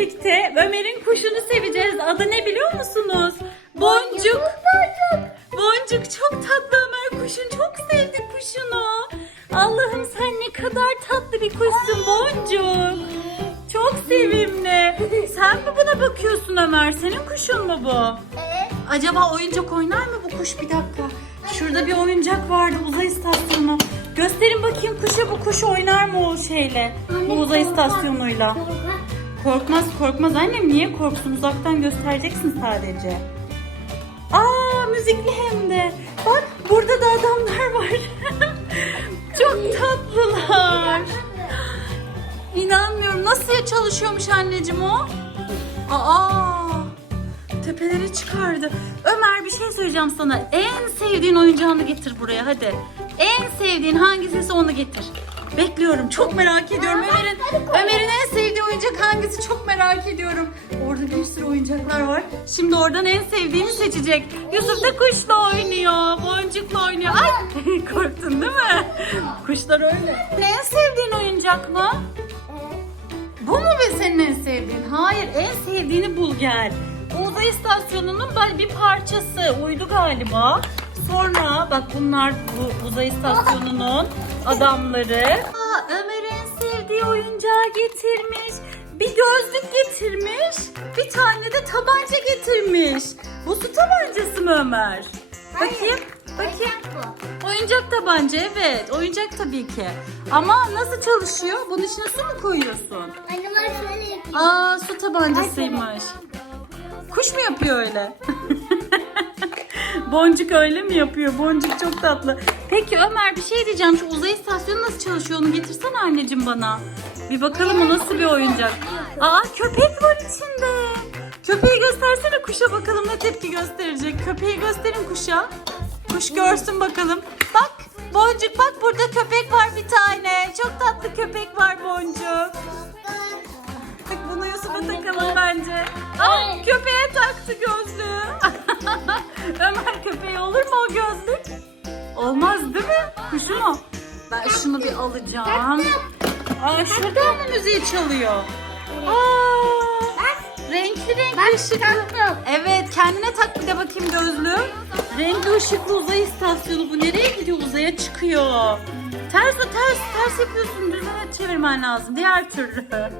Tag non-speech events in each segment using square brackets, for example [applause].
birlikte Ömer'in kuşunu seveceğiz. Adı ne biliyor musunuz? Boncuk. Boncuk çok tatlı Ömer kuşun. Çok sevdik kuşunu. Allah'ım sen ne kadar tatlı bir kuşsun Boncuk. Çok sevimli. Sen mi buna bakıyorsun Ömer? Senin kuşun mu bu? Evet. Acaba oyuncak oynar mı bu kuş? Bir dakika. Şurada bir oyuncak vardı uzay istasyonu. Gösterin bakayım kuşa bu kuş oynar mı o şeyle? Bu uzay istasyonuyla. Korkmaz korkmaz annem niye korksun uzaktan göstereceksin sadece. Aa müzikli hem de. Bak burada da adamlar var. [laughs] Çok tatlılar. İnanmıyorum nasıl çalışıyormuş anneciğim o? Aa tepeleri çıkardı. Ömer bir şey söyleyeceğim sana. En sevdiğin oyuncağını getir buraya hadi. En sevdiğin hangisiyse onu getir. Bekliyorum. Çok merak ediyorum. Ömer'in Ömer'in en sevdiği oyuncak hangisi çok merak ediyorum. Orada bir sürü oyuncaklar var. Şimdi oradan en sevdiğini seçecek. Yusuf da kuşla oynuyor. Boncukla oynuyor. Ay [laughs] korktun değil mi? Kuşlar öyle. En sevdiğin oyuncak mı? Bu mu be senin en sevdiğin? Hayır, en sevdiğini bul gel. Uzay istasyonunun bir parçası. Uydu galiba. Sonra bak bunlar bu uzay istasyonunun adamları. Aa, Ömer en sevdiği oyuncağı getirmiş. Bir gözlük getirmiş. Bir tane de tabanca getirmiş. Bu su tabancası mı Ömer? Bakayım. Bakayım. Oyuncak tabanca evet. Oyuncak tabii ki. Ama nasıl çalışıyor? Bunun içine su mu koyuyorsun? Anneler şöyle yapıyor. Aa su tabancasıymış. Kuş mu yapıyor öyle? Boncuk öyle mi yapıyor? Boncuk çok tatlı. Peki Ömer bir şey diyeceğim. Şu uzay istasyonu nasıl çalışıyor? Onu getirsene anneciğim bana. Bir bakalım o nasıl bir oyuncak. Aa köpek var içinde. Köpeği göstersene kuşa bakalım ne tepki gösterecek. Köpeği gösterin kuşa. Kuş görsün bakalım. Bak Boncuk bak burada köpek var bir tane. Çok tatlı köpek var Boncuk. Ben şunu bir alacağım. Aa, şurada mı müziği çalıyor? Aa, renkli renkli ışıklı. Evet kendine tak bir de bakayım gözlüğü. Renkli ışıklı uzay istasyonu bu nereye gidiyor? Uzaya çıkıyor. Ters o ters ters yapıyorsun düzene çevirmen lazım diğer türlü. [laughs]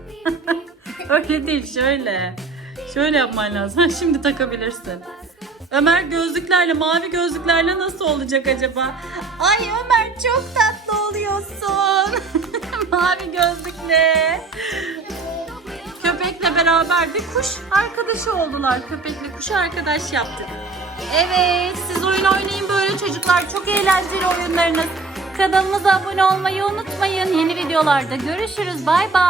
Öyle değil şöyle. Şöyle yapman lazım. Ha, Şimdi takabilirsin. Ömer gözlüklerle mavi gözlüklerle nasıl olacak acaba? Ay Ömer çok tatlı beraber bir kuş arkadaşı oldular. Köpekle kuş arkadaş yaptık. Evet siz oyun oynayın böyle çocuklar. Çok eğlenceli oyunlarınız. Kanalımıza abone olmayı unutmayın. Yeni videolarda görüşürüz. Bay bay.